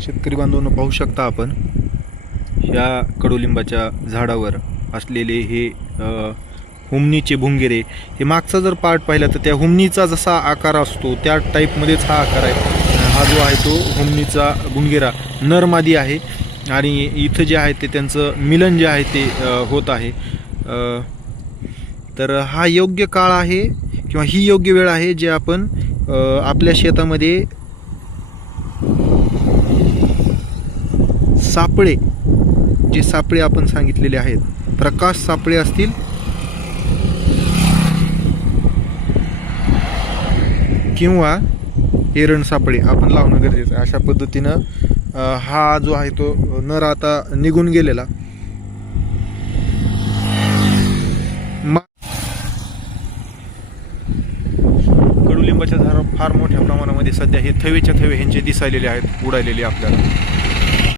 शेतकरी बांधवांनो पाहू शकता आपण ह्या कडुलिंबाच्या झाडावर असलेले हे हुमनीचे भुंगेरे. हे मागचा जर पार्ट पाहिला तर त्या हुमणीचा जसा आकार असतो त्या टाईपमध्येच हा आकार आहे. हा जो आहे तो हुमनीचा भुंगेरा. नरमादी आहे आणि इथं जे आहे ते त्यांचं मिलन जे आहे ते होत आहे. तर हा योग्य काळ आहे किंवा ही योग्य वेळ आहे जे आपण आपल्या शेतामध्ये सापळे जे सापळे आपण सांगितलेले आहेत. प्रकाश सापळे असतील. किंवा एरण सापळे आपण लावणं गरजेचं आहे. अशा पद्धतीनं हा जो आहे तो नर आता निघून गेलेला. कडुलिंबाच्या झाडं फार मोठ्या प्रमाणामध्ये सध्या हे थवेच्या थवे ह्यांचे दिसायलेले आहेत उडालेले आपल्याला.